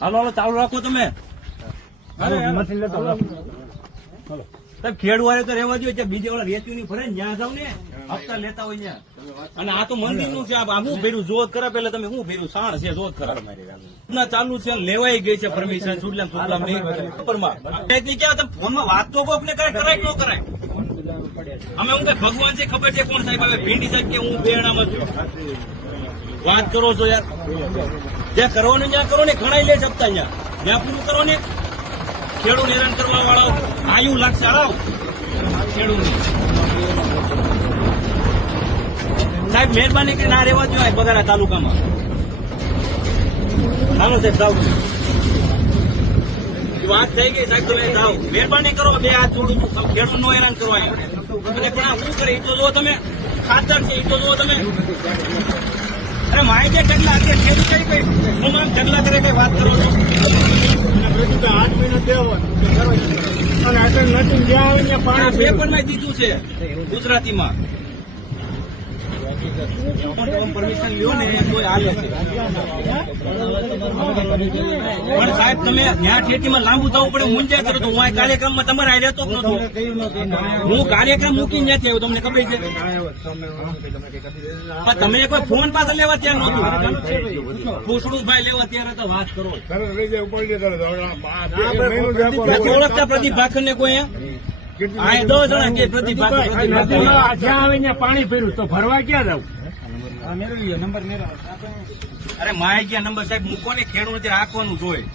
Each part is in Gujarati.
હાલો હાલો ચાલુ રાખો તમે. ખેડવારે તો રહેવા દો બીજે ઓલા રેતી ની ફરે ને જાવ ને. હપ્તા લેતા હોય ત્યાં. અને આ તો મંદિરનું છે આ હું ભેરું જોત કરા પેલા તમે હું ભેરું સાણ છે જોત કરા ના ચાલુ છે લેવાઈ ગઈ છે પરમિશન સુડલામ સુડલામ નહીં ક્યાં તમે ફોનમાં વાત તો કોક ને કરાય કરાય ન કરાય? અમે હું કઈ ભગવાન છે ખબર છે કોણ સાહેબ હવે ભીંડી સાહેબ કે હું બેણામાં છું. વાત કરો છો યાર. જ્યાં કરવાનું ત્યાં કરો ને ઘણા લે જપતા ત્યાં જ્યાં પૂરું કરો ને ખેડૂત હેરાન કરવા વાળા આયુ લાગશે હરાવ ખેડૂત સાહેબ, મહેરબાની કરીને ના રહેવા જોઈએ બગાડા તાલુકામાં. ચાલો સાહેબ સાવ વાત થઈ ગઈ સાહેબ તમે સાવ મહેરબાની કરો, બે હાથ જોડું છું. ખેડૂત નો હેરાન કરવા અહીંયા. અને પણ આ શું કરે એ તો જુઓ તમે. ખાતર છે એ તો જુઓ તમે. અરે માહિતી ઢગલા અત્યારે ખેડૂત કઈ કઈ? હું આમ ઢગલા કરે કઈ વાત કરો છો? આઠ મહિના દેવો. અને અત્યારે નથી જ્યાં પાણી પેપરમાં દીધું છે ગુજરાતીમાં. પરમિશન લ્યો ને કોઈ હાલે છે પણ સાહેબ તમે ન્યા ખેતીમાં લાંબુ થવું પડે મુંજાય કરો? તો હું આ કાર્યક્રમમાં તમારે આ રહેતો જ નતો હું કાર્યક્રમ મૂકીને નથી આવ્યો તમને ખબર છે? પણ તમે કોઈ ફોન પાસે લેવા ત્યાં નહોતું. ફૂસડું લેવા ત્યારે તો વાત કરો. એક ઓળખતા પ્રદીપ ભાખર ને કોઈ દસ જણા કે પ્રદીપ ભાખર પ્રદીપ ભાખર. નદીમાં જ્યાં આવે અરે માહિતી નંબર સાહેબ મૂકો ને ખેડૂત નથી રાખવાનું જોઈએ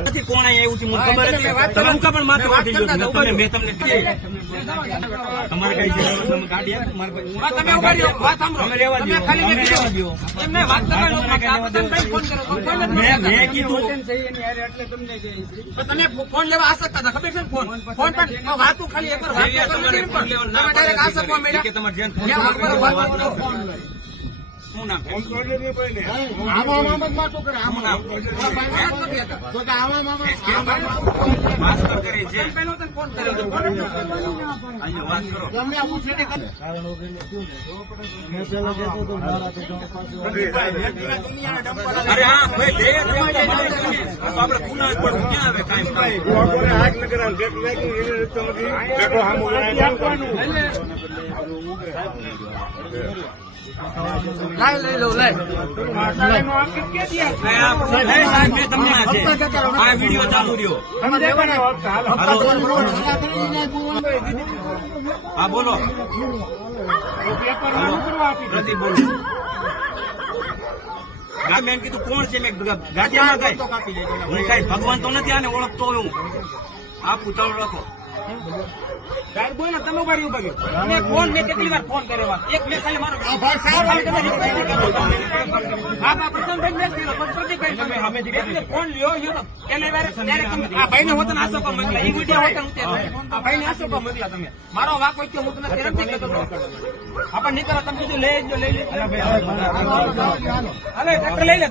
નથી કોણ અહીંયા એવું છે મને ખબર હતી તમે મૂકા પણ માથે વાટી ગયો છું. તમને મેં તમને કીધી. તમારે કઈ છે તમે ગાડી આપો મારે પાસે. તમે ઊભા રહ્યો, વાત સાંભળો. તમે રહેવા તમે દ્યો. ખાલી તમે રહેવા કીધું. દ્યો. એમને વાત કરવા નો માંગતા. તમે ફોન કરો. ફોન જ નથી મેં કરતા. મેં કીધું તો તમે ફોન લેવા આ શકતા હતા ખબર છે ને ફોન ફોન પણ વાતું ખાલી એકવાર વાત તો તમારે કરી ફોન પણ. તમે ડાયરેક્ટ આ શકવા પાડે કે તમારે જ અરે હા આપડે ગુના પણ ક્યાં આવે કાંઈ કાંઈ લોકોને લાઈ લઉં લાઈ આ- આ વીડિયો ચાલુ હા બોલો પ્રદીપ બોલો મેં કીધું કોણ છે મેં ગા- ગાંઠિયામાં કઈ હું કઈ ભગવાન તો નથી આને ઓળખતો હું આપું ચાલુ રાખો સાહેબ બોલો તમે ઊભા ઊભા રહ્યો. મેં ફોન મેં કેટલી વાર ફોન કર્યો એક મેં ખાલી મારો હા, પ્રશાંતભાઈ મેં કર્યો. પણ પ્રદીપભાઈ તમે એટલે ફોન લ્યો લ્યો તમે આ ભાઈને હોત ને વીડિયો આ ભાઈને તમે. મારો વાંક હોય તો હું તમને પ્રેમથી કહેતો હતો. નીકળો તમે કીધું લઈ જ ટ્રેક્ટર લઈ લે.